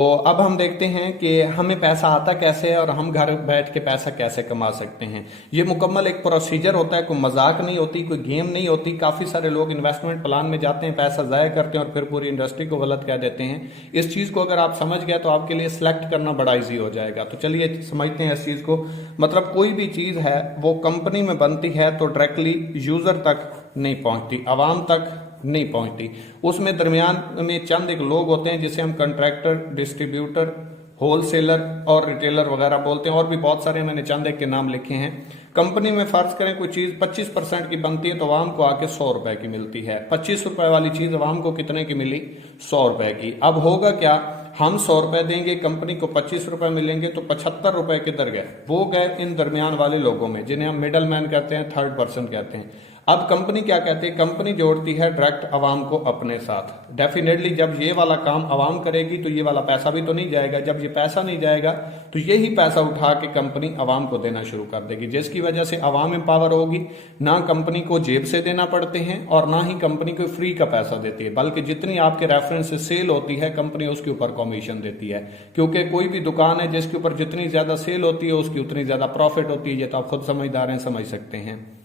तो अब हम देखते हैं कि हमें पैसा आता कैसे है और हम घर बैठ के पैसा कैसे कमा सकते हैं। ये मुकम्मल एक प्रोसीजर होता है, कोई मजाक नहीं होती, कोई गेम नहीं होती। काफी सारे लोग इन्वेस्टमेंट प्लान में जाते हैं, पैसा जाया करते हैं और फिर पूरी इंडस्ट्री को गलत कह देते हैं। इस चीज को अगर आप समझ गए तो आपके लिए सिलेक्ट करना बड़ा इजी हो जाएगा। तो चलिए समझते हैं इस चीज को। मतलब कोई भी चीज है वो कंपनी में बनती है तो डायरेक्टली यूजर तक नहीं पहुंचती, आवाम तक नहीं पहुंचती। उसमें दरमियान में चंद एक लोग होते हैं जिसे हम कंट्रैक्टर, डिस्ट्रीब्यूटर, होलसेलर और रिटेलर वगैरह बोलते हैं। और भी बहुत सारे मैंने चंद एक के नाम लिखे हैं। कंपनी में फर्ज करें कोई चीज 25% की बनती है तो आवाम को आके 100 रुपए की मिलती है। 25 रुपए वाली चीज आवाम को कितने की मिली? 100 रुपए की। अब होगा क्या, हम 100 रुपए देंगे, कंपनी को 25 रुपए मिलेंगे, तो 75 रुपए किधर गए? वो गए इन दरमियान वाले लोगों में, जिन्हें हम मिडल मैन कहते हैं, थर्ड पर्सन कहते हैं। अब कंपनी क्या कहती है? कंपनी जोड़ती है डायरेक्ट आवाम को अपने साथ। डेफिनेटली जब ये वाला काम आवाम करेगी तो ये वाला पैसा भी तो नहीं जाएगा। जब ये पैसा नहीं जाएगा तो यही पैसा उठा के कंपनी आवाम को देना शुरू कर देगी, जिसकी वजह से आवाम एम्पावर होगी। ना कंपनी को जेब से देना पड़ते हैं और ना ही कंपनी को फ्री का पैसा देती है, बल्कि जितनी आपके रेफरेंस से सेल होती है कंपनी उसके ऊपर कमीशन देती है। क्योंकि कोई भी दुकान है जिसके ऊपर जितनी ज्यादा सेल होती है उसकी उतनी ज्यादा प्रॉफिट होती है। ये तो आप खुद समझदार हैं, समझ सकते हैं।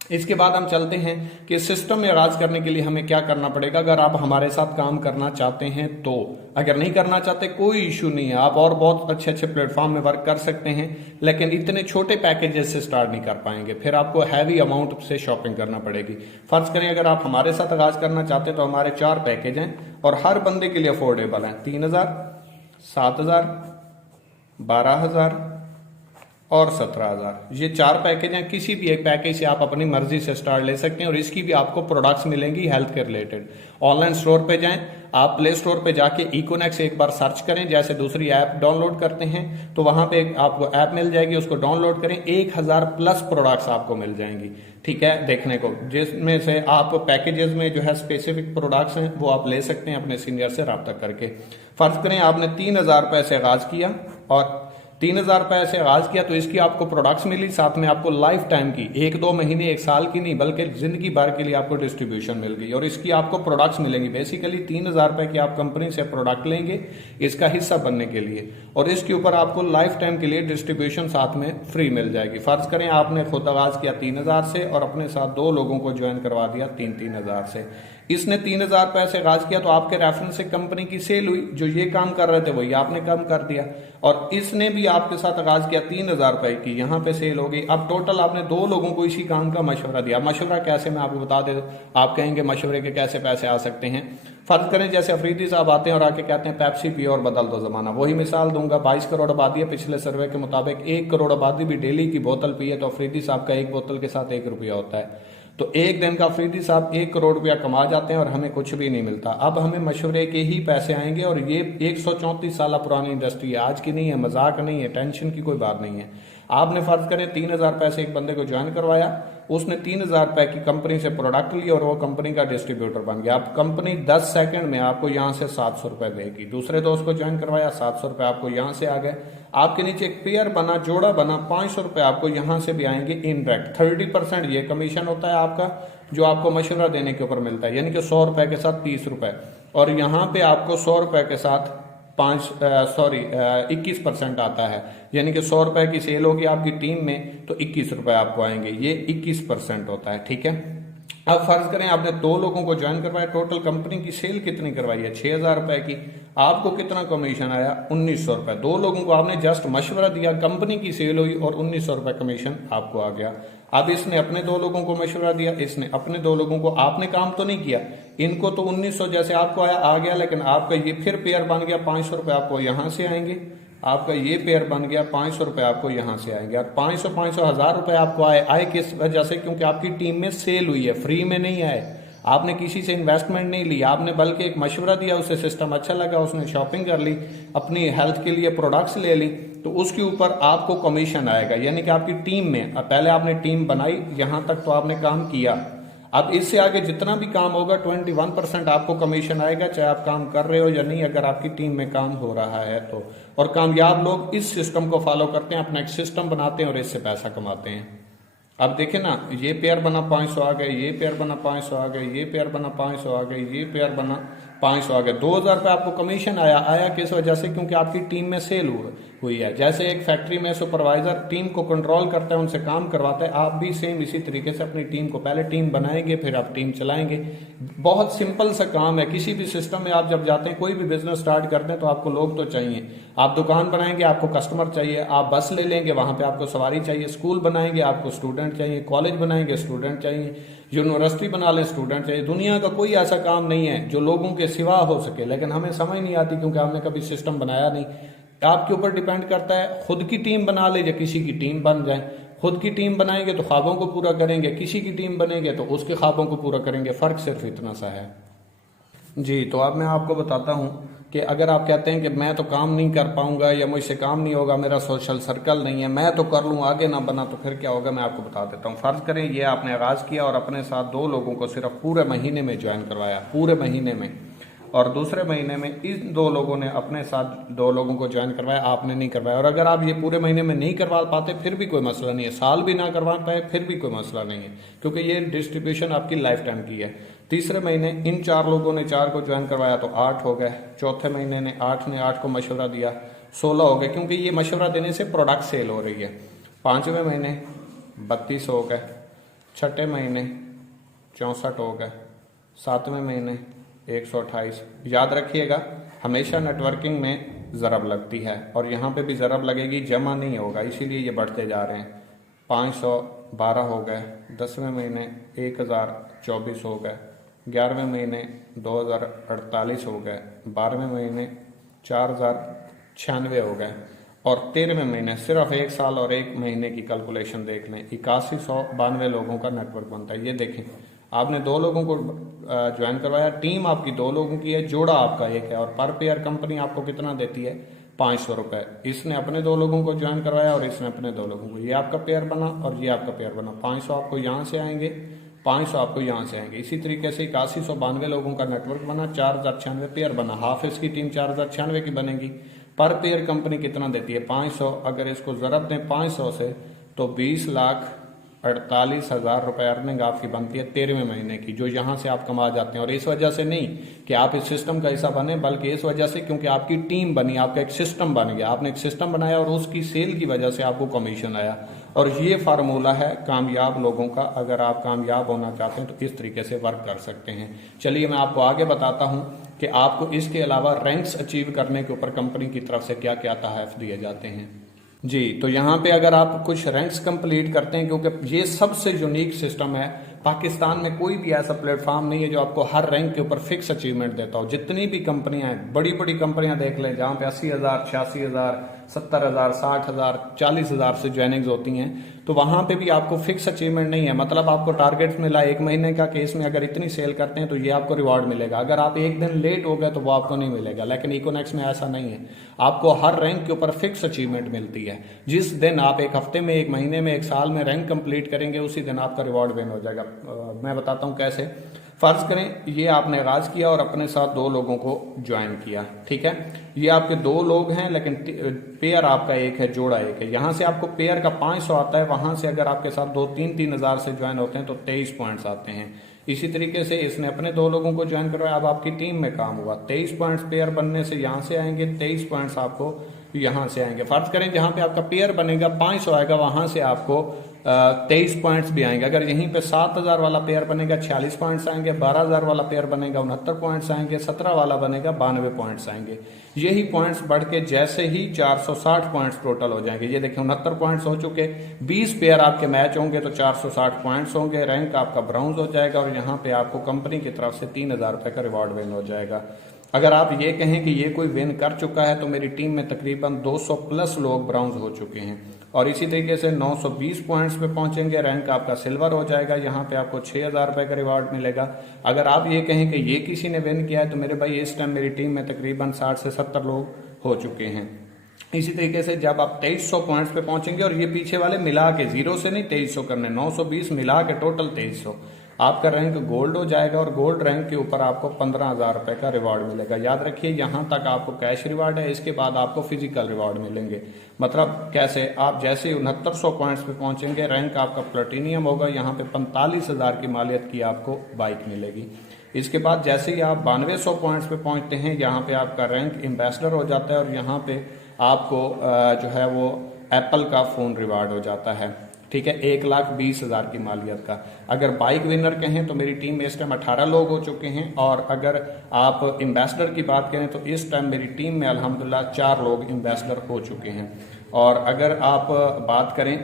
इसके बाद हम चलते हैं कि सिस्टम में राज करने के लिए हमें क्या करना पड़ेगा। अगर आप हमारे साथ काम करना चाहते हैं तो, अगर नहीं करना चाहते कोई इश्यू नहीं है, आप और बहुत अच्छे अच्छे प्लेटफॉर्म में वर्क कर सकते हैं, लेकिन इतने छोटे पैकेजेस से स्टार्ट नहीं कर पाएंगे। फिर आपको हैवी अमाउंट से शॉपिंग करना पड़ेगी। फर्ज करें अगर आप हमारे साथ आगाज करना चाहते हैं तो हमारे 4 पैकेज हैं और हर बंदे के लिए अफोर्डेबल हैं। 3000, 7000, 12000 और 17,000। ये 4 पैकेज हैं। किसी भी एक पैकेज से आप अपनी मर्जी से स्टार्ट ले सकते हैं और इसकी भी आपको प्रोडक्ट्स मिलेंगी हेल्थ के रिलेटेड। ऑनलाइन स्टोर पे जाएं, आप प्ले स्टोर पे जाके इकोनेक्स एक बार सर्च करें, जैसे दूसरी ऐप डाउनलोड करते हैं तो वहां पे आपको ऐप मिल जाएगी, उसको डाउनलोड करें। 1000 प्लस प्रोडक्ट्स आपको मिल जाएंगी, ठीक है, देखने को, जिसमें से आप पैकेजेस में जो है स्पेसिफिक प्रोडक्ट्स हैं वो आप ले सकते हैं अपने सीनियर से रब्ता करके। फर्ज करें आपने 3000 रुपए से आगाज किया और 3000 रुपए से आगाज किया तो इसकी आपको प्रोडक्ट्स मिली, साथ में आपको लाइफ टाइम की, 1-2 महीने 1 साल की नहीं बल्कि जिंदगी भर के लिए आपको डिस्ट्रीब्यूशन मिल गई और इसकी आपको प्रोडक्ट्स मिलेंगी। बेसिकली 3000 रुपए की आप कंपनी से प्रोडक्ट लेंगे इसका हिस्सा बनने के लिए और इसके ऊपर आपको लाइफ टाइम के लिए डिस्ट्रीब्यूशन साथ में फ्री मिल जाएगी। फर्ज करें आपने खुद आगाज किया 3000 से और अपने साथ 2 लोगों को ज्वाइन करवा दिया 3-3000 से। इसने 3000 रुपए से आगाज किया तो आपके रेफरेंस से कंपनी की सेल हुई, जो ये काम कर रहे थे वही आपने कम कर दिया और इसने भी आपके साथ आगाज किया 3000 रुपए की, यहाँ पे सेल हो गई। अब टोटल आपने 2 लोगों को इसी काम का मशवरा दिया। मशवरा कैसे, मैं आपको बता दे, आप कहेंगे मशवरे के कैसे पैसे आ सकते हैं। फर्ज करें जैसे अफरीदी साहब आते हैं और आके कहते हैं पेप्सी पियो और बदल दो जमाना। वही मिसाल दूंगा, 22 करोड़ आबादी है, पिछले सर्वे के मुताबिक 1 करोड़ आबादी भी डेली की बोतल पिए तो अफरीदी साहब का एक बोतल के साथ 1 रुपया होता है। तो एक दिन का अफरीदी साहब 1 करोड़ रुपया कमा जाते हैं और हमें कुछ भी नहीं मिलता। अब हमें मशवरे के ही पैसे आएंगे और ये 134 साल पुरानी इंडस्ट्री है, आज की नहीं है, मजाक नहीं है, टेंशन की कोई बात नहीं है। आपने फर्ज करें 3000 रुपए से एक बंदे को ज्वाइन करवाया, उसने 3000 रुपए की कंपनी से प्रोडक्ट ली और वो कंपनी का डिस्ट्रीब्यूटर बन गया। अब कंपनी 10 सेकंड में आपको यहां से 700 रुपए देगी। दूसरे दोस्त को ज्वाइन करवाया, 700 रुपए आपको यहां से आ गए। आपके नीचे एक पेयर बना, जोड़ा बना, 500 रुपए आपको यहां से भी आएंगे इनडायरेक्ट। 30% ये कमीशन होता है आपका जो आपको मशवरा देने के ऊपर मिलता है, यानी कि 100 रुपए के साथ 30 रुपए और यहाँ पे आपको 100 रुपए के साथ 21% आता है, यानी कि 100 रुपए की सेल होगी आपकी टीम में तो 21 रुपए आपको आएंगे। ये 21% होता है, ठीक है। अब फर्ज करें आपने 2 लोगों को ज्वाइन करवाया, टोटल कंपनी की सेल कितनी करवाई है? 6000 रुपए की। आपको कितना कमीशन आया? 1900 रुपए। 2 लोगों को आपने जस्ट मशवरा दिया, कंपनी की सेल हुई और 1900 रुपए कमीशन आपको आ गया। अब इसने अपने 2 लोगों को मशवरा दिया, इसने अपने 2 लोगों को, आपने काम तो नहीं किया, इनको तो 1900 जैसे आपको आया आ गया, लेकिन आपका ये फिर पेयर बन गया, 500 रुपए आपको यहां से आएंगे, आपका ये पेयर बन गया, 500 रुपए आपको यहां से आएंगे और 500 1000 रुपए आपको आए किस वजह से? क्योंकि आपकी टीम में सेल हुई है, फ्री में नहीं आए। आपने किसी से इन्वेस्टमेंट नहीं ली, आपने बल्कि एक मशवरा दिया, उसे सिस्टम अच्छा लगा, उसने शॉपिंग कर ली, अपनी हेल्थ के लिए प्रोडक्ट्स ले ली, तो उसके ऊपर आपको कमीशन आएगा। यानी कि आपकी टीम में, पहले आपने टीम बनाई, यहां तक तो आपने काम किया, अब इससे आगे जितना भी काम होगा 21% आपको कमीशन आएगा, चाहे आप काम कर रहे हो या नहीं, अगर आपकी टीम में काम हो रहा है तो। और कामयाब लोग इस सिस्टम को फॉलो करते हैं, अपना एक सिस्टम बनाते हैं और इससे पैसा कमाते हैं। अब देखे ना, ये पेयर बना 500 आ गए, ये पेयर बना 500 आ गए, ये पेयर बना 500 आ गए, ये पेयर बना 500 आ गए। 2000 रुपये आपको कमीशन आया। आया किस वजह से? क्योंकि आपकी टीम में सेल हुई है। जैसे एक फैक्ट्री में सुपरवाइजर टीम को कंट्रोल करता है, उनसे काम करवाता है, आप भी सेम इसी तरीके से अपनी टीम को पहले टीम बनाएंगे, फिर आप टीम चलाएंगे। बहुत सिंपल सा काम है। किसी भी सिस्टम में आप जब जाते हैं, कोई भी बिजनेस स्टार्ट करते हैं, तो आपको लोग तो चाहिए। आप दुकान बनाएंगे, आपको कस्टमर चाहिए। आप बस ले लेंगे, वहां पे आपको सवारी चाहिए। स्कूल बनाएंगे, आपको स्टूडेंट चाहिए। कॉलेज बनाएंगे, स्टूडेंट चाहिए। यूनिवर्सिटी बना लें, स्टूडेंट चाहिए। दुनिया का कोई ऐसा काम नहीं है जो लोगों के सिवा हो सके, लेकिन हमें समझ नहीं आती क्योंकि हमने कभी सिस्टम बनाया नहीं। आपके ऊपर डिपेंड करता है, खुद की टीम बना ले या किसी की टीम बन जाए। खुद की टीम बनाएंगे तो ख्वाबों को पूरा करेंगे, किसी की टीम बनेंगे तो उसके ख्वाबों को पूरा करेंगे। फर्क सिर्फ इतना सा है। जी, तो अब मैं आपको बताता हूँ कि अगर आप कहते हैं कि मैं तो काम नहीं कर पाऊंगा या मुझसे काम नहीं होगा, मेरा सोशल सर्कल नहीं है, मैं तो कर लूँ आगे ना बना, तो फिर क्या होगा मैं आपको बता देता हूँ। फर्ज करें ये आपने आगाज किया और अपने साथ 2 लोगों को सिर्फ पूरे महीने में ज्वाइन करवाया, पूरे महीने में, और दूसरे महीने में इन 2 लोगों ने अपने साथ 2 लोगों को ज्वाइन करवाया, आपने नहीं करवाया। और अगर आप ये पूरे महीने में नहीं करवा पाते फिर भी कोई मसला नहीं है, साल भी ना करवा पाए फिर भी कोई मसला नहीं है, क्योंकि ये डिस्ट्रीब्यूशन आपकी लाइफ टाइम की है। तीसरे महीने इन 4 लोगों ने 4 को ज्वाइन करवाया तो 8 हो गए। चौथे महीने ने 8 को मशवरा दिया, 16 हो गए, क्योंकि ये मशवरा देने से प्रोडक्ट सेल हो रही है। 5वें महीने 32 हो गए। 6ठे महीने 64 हो गए। 7वें महीने 128। याद रखिएगा, हमेशा नेटवर्किंग में ज़रब लगती है और यहाँ पे भी ज़रब लगेगी, जमा नहीं होगा, इसीलिए ये बढ़ते जा रहे हैं। 512 हो गए। 10वें महीने 1024 हो गए। 11वें महीने 2048 हो गए। 12वें महीने 4096 हो गए। और 13वें महीने सिर्फ 1 साल और 1 महीने की कैलकुलेशन देख लें, 8192 लोगों का नेटवर्क बनता है। ये देखें, आपने 2 लोगों को ज्वाइन करवाया, टीम आपकी 2 लोगों की है, जोड़ा आपका 1 है, और पर पेयर कंपनी आपको कितना देती है? 500 रुपए। इसने अपने 2 लोगों को ज्वाइन करवाया और इसने अपने 2 लोगों को, ये आपका पेयर बना और ये आपका पेयर बना। 500 आपको यहाँ से आएंगे, 500 आपको यहाँ से आएंगे। इसी तरीके से 8192 लोगों का नेटवर्क बना, 4096 पेयर बना। हाफ इसकी टीम 4096 की बनेगी। पर पेयर कंपनी कितना देती है? 500। अगर इसको जरब दें 500 से तो 20,48,000 रुपए अर्निंग आपकी बनती है 13वें महीने की, जो यहाँ से आप कमा जाते हैं। और इस वजह से नहीं कि आप इस सिस्टम का हिस्सा बने, बल्कि इस वजह से क्योंकि आपकी टीम बनी, आपका एक सिस्टम बन गया, आपने एक सिस्टम बनाया और उसकी सेल की वजह से आपको कमीशन आया। और ये फार्मूला है कामयाब लोगों का। अगर आप कामयाब होना चाहते हैं तो इस तरीके से वर्क कर सकते हैं। चलिए मैं आपको आगे बताता हूँ कि आपको इसके अलावा रैंक्स अचीव करने के ऊपर कंपनी की तरफ से क्या क्या तहफ़्फ़ दिए जाते हैं। जी, तो यहाँ पे अगर आप कुछ रैंक्स कंप्लीट करते हैं, क्योंकि ये सबसे यूनिक सिस्टम है, पाकिस्तान में कोई भी ऐसा प्लेटफॉर्म नहीं है जो आपको हर रैंक के ऊपर फिक्स अचीवमेंट देता हो। जितनी भी कंपनियां हैं, बड़ी बड़ी कंपनियां देख लें जहां पे 80,000, 86,000, 70,000, 60,000, 40,000 से ज्वाइनिंग्स होती हैं, तो वहां पे भी आपको फिक्स अचीवमेंट नहीं है। मतलब आपको टारगेट मिला 1 महीने का केस में, अगर इतनी सेल करते हैं तो ये आपको रिवॉर्ड मिलेगा। अगर आप 1 दिन लेट हो गए तो वो आपको नहीं मिलेगा। लेकिन इकोनेक्स में ऐसा नहीं है, आपको हर रैंक के ऊपर फिक्स अचीवमेंट मिलती है। जिस दिन आप 1 हफ्ते में, 1 महीने में, 1 साल में रैंक कंप्लीट करेंगे, उसी दिन आपका रिवॉर्ड विन हो जाएगा। मैं बताता हूँ कैसे। फर्ज करें ये आपने आगाज किया और अपने साथ 2 लोगों को ज्वाइन किया, ठीक है। ये आपके 2 लोग हैं, लेकिन पेयर आपका 1 है, जोड़ा 1 है। यहां से आपको पेयर का 500 आता है। वहां से अगर आपके साथ 2-3 हजार से ज्वाइन होते हैं तो 23 पॉइंट्स आते हैं। इसी तरीके से इसने अपने 2 लोगों को ज्वाइन करवाया, अब आपकी टीम में काम हुआ। 23 पॉइंट्स पेयर बनने से यहां से आएंगे, 23 पॉइंट्स आपको यहां से आएंगे। फर्ज करें जहां पे आपका पेयर बनेगा 500 आएगा, वहां से आपको 23 पॉइंट्स भी आएंगे। अगर यहीं पे 7,000 वाला पेयर बनेगा 46 पॉइंट्स आएंगे, 12,000 वाला पेयर बनेगा 69 पॉइंट्स आएंगे, 17 वाला बनेगा 92 पॉइंट्स आएंगे। यही पॉइंट्स बढ़ के जैसे ही 460 पॉइंट्स टोटल हो जाएंगे। ये देखिए 69 पॉइंट्स हो चुके, 20 पेयर आपके मैच होंगे तो 460 पॉइंट्स होंगे, रैंक आपका ब्राउन्ज हो जाएगा और यहाँ पे आपको कंपनी की तरफ से 3,000 रुपए का रिवॉर्ड विन हो जाएगा। अगर आप ये कहें कि ये कोई विन कर चुका है तो मेरी टीम में तकरीबन 200 प्लस लोग ब्राउन्ज हो चुके हैं। और इसी तरीके से 920 पॉइंट्स पे पहुंचेंगे, रैंक आपका सिल्वर हो जाएगा, यहाँ पे आपको 6,000 रुपए का रिवॉर्ड मिलेगा। अगर आप ये कहें कि ये किसी ने विन किया है तो मेरे भाई इस टाइम मेरी टीम में तकरीबन 60 से 70 लोग हो चुके हैं। इसी तरीके से जब आप 2300 पॉइंट्स पे पहुंचेंगे, और ये पीछे वाले मिला के 0 से नहीं 2300 करने, 920 मिला के टोटल 2300, आपका रैंक गोल्ड हो जाएगा और गोल्ड रैंक के ऊपर आपको 15,000 रुपए का रिवॉर्ड मिलेगा। याद रखिए यहाँ तक आपको कैश रिवॉर्ड है, इसके बाद आपको फिजिकल रिवॉर्ड मिलेंगे। मतलब कैसे? आप जैसे 6900 पॉइंट्स पे पहुंचेंगे, रैंक आपका प्लेटिनियम होगा, यहाँ पे 45,000 की मालियत की आपको बाइक मिलेगी। इसके बाद जैसे ही आप 9200 पॉइंट्स पे पहुंचते हैं, यहाँ पे आपका रैंक एम्बेसडर हो जाता है और यहाँ पे आपको जो है वो एप्पल का फोन रिवार्ड हो जाता है। ठीक है, 1,20,000 की मालियत का। अगर बाइक विनर कहें तो मेरी टीम में इस टाइम 18 लोग हो चुके हैं, और अगर आप एम्बेसडर की बात करें तो इस टाइम मेरी टीम में अल्हम्दुलिल्लाह 4 लोग एम्बेसडर हो चुके हैं। और अगर आप बात करें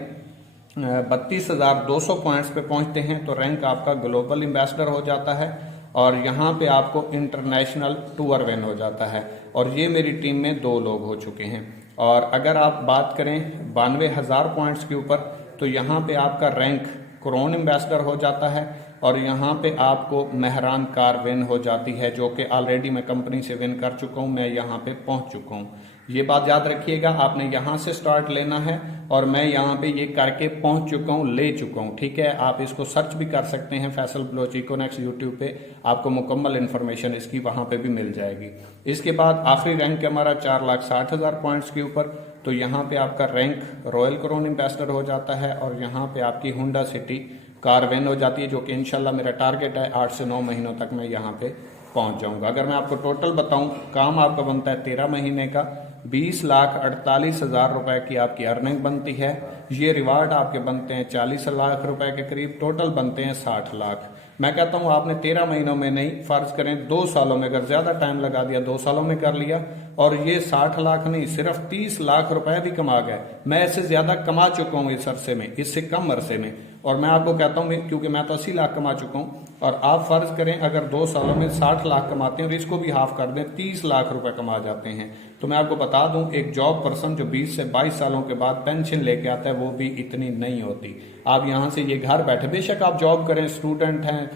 32,200 पॉइंट्स पे पहुंचते हैं तो रैंक आपका ग्लोबल एम्बेसडर हो जाता है, और यहाँ पे आपको इंटरनेशनल टूर विन हो जाता है, और ये मेरी टीम में 2 लोग हो चुके हैं। और अगर आप बात करें 92,000 पॉइंट्स के ऊपर तो यहाँ पे आपका रैंक क्रोन एम्बेसडर हो जाता है, और यहाँ पे आपको मेहरान कार विन हो जाती है, जो कि ऑलरेडी मैं कंपनी से विन कर चुका हूँ, मैं यहाँ पे पहुँच चुका हूँ। ये बात याद रखिएगा, आपने यहाँ से स्टार्ट लेना है, और मैं यहाँ पे ये करके पहुंच चुका हूँ, ले चुका हूँ। ठीक है, आप इसको सर्च भी कर सकते हैं फैसल बलोच इकोनेक्स यूट्यूब पे, आपको मुकम्मल इन्फॉर्मेशन इसकी वहां पे भी मिल जाएगी। इसके बाद आखिरी रैंक है हमारा 4,60,000 पॉइंट्स के ऊपर, तो यहाँ पे आपका रैंक रॉयल क्रोन एम्बेसडर हो जाता है, और यहाँ पे आपकी हुंडा सिटी कार विन हो जाती है, जो कि इंशाल्लाह मेरा टारगेट है 8 से 9 महीनों तक मैं यहाँ पे पहुंच जाऊंगा। अगर मैं आपको टोटल बताऊं, काम आपका बनता है 13 महीने का, 20,48,000 रुपए की आपकी अर्निंग बनती है। ये रिवार्ड आपके बनते हैं 40 लाख रुपए के करीब, टोटल बनते हैं 60 लाख। मैं कहता हूं आपने 13 महीनों में नहीं, फर्ज करें 2 सालों में, अगर ज्यादा टाइम लगा दिया 2 सालों में कर लिया, और ये 60 लाख नहीं सिर्फ 30 लाख रुपए भी कमा गए। मैं इससे ज्यादा कमा चुका हूं इस अरसे में, इससे कम अरसे में, और मैं आपको कहता हूं क्योंकि मैं तो 80 लाख कमा चुका हूं, और आप फर्ज करें अगर 2 सालों में 60 लाख कमाते हैं और इसको भी हाफ कर दें 30 लाख रुपए कमा जाते हैं। तो मैं आपको बता दूं, एक जॉब पर्सन जो 20 से 22 सालों के बाद पेंशन लेके आता है वो भी इतनी नहीं होती। आप यहाँ से ये घर बैठे, बेशक आप जॉब करें, स्टूडेंट हैं,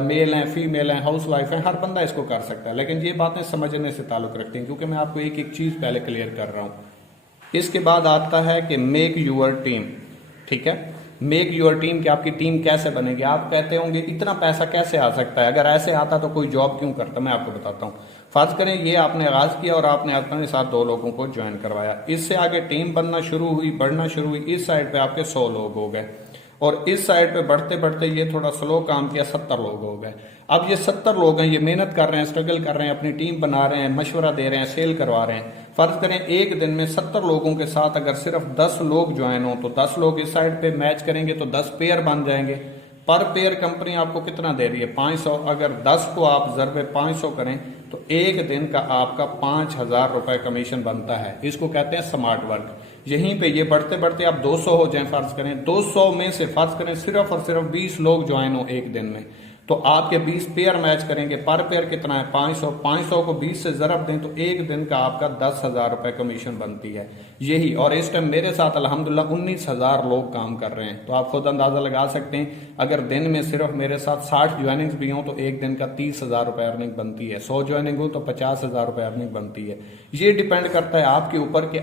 मेल हैं, फीमेल हैं, हाउस वाइफ हैं, हर बंदा इसको कर सकता है, लेकिन ये बातें समझने से ताल्लुक रखती हैं, क्योंकि मैं आपको एक एक चीज पहले क्लियर कर रहा हूँ। इसके बाद आता है कि मेक यूर टीम। ठीक है, मेक यूर टीम, कि आपकी टीम कैसे बनेगी। आप कहते होंगे इतना पैसा कैसे आ सकता है, अगर ऐसे आता तो कोई जॉब क्यों करता। मैं आपको बताता हूँ। फर्ज करें ये आपने आगाज किया और आपने अपने साथ 2 लोगों को ज्वाइन करवाया, इससे आगे टीम बनना शुरू हुई, बढ़ना शुरू हुई, इस साइड पे आपके 100 लोग हो गए, और इस साइड पे बढ़ते बढ़ते ये थोड़ा स्लो काम किया, 70 लोग हो गए। अब ये 70 लोग हैं, ये मेहनत कर रहे हैं, स्ट्रगल कर रहे हैं, अपनी टीम बना रहे हैं, मशवरा दे रहे हैं, सेल करवा रहे हैं। फर्ज करें एक दिन में 70 लोगों के साथ अगर सिर्फ 10 लोग ज्वाइन हो, तो 10 लोग इस साइड पे मैच करेंगे तो 10 पेयर बन जाएंगे। पर पेयर कंपनी आपको कितना दे रही है, 500। अगर 10 को आप ज़रबे 500 करें तो एक दिन का आपका 5,000 रुपए कमीशन बनता है। इसको कहते हैं स्मार्ट वर्क। यहीं पे ये बढ़ते बढ़ते आप 200 हो जाए, फर्ज करें 200 में से फर्ज करें सिर्फ और सिर्फ 20 लोग ज्वाइन हो एक दिन में, तो आपके 20 पेयर मैच करेंगे। पर पेयर कितना है, 500। 500 को 20 से ज़रब दें तो एक दिन का आपका 10,000 रुपए कमीशन बनती है यही। और इस टाइम मेरे साथ अल्हम्दुलिल्लाह 19,000 लोग काम कर रहे हैं, तो आप खुद अंदाजा लगा सकते हैं अगर दिन में सिर्फ मेरे साथ 60 ज्वाइनिंग्स भी हों तो एक दिन का 30,000 रुपए अर्निंग बनती है। 100 ज्वाइनिंग हो तो 50,000 रुपए अर्निंग बनती है। ये डिपेंड करता है आपके ऊपर कि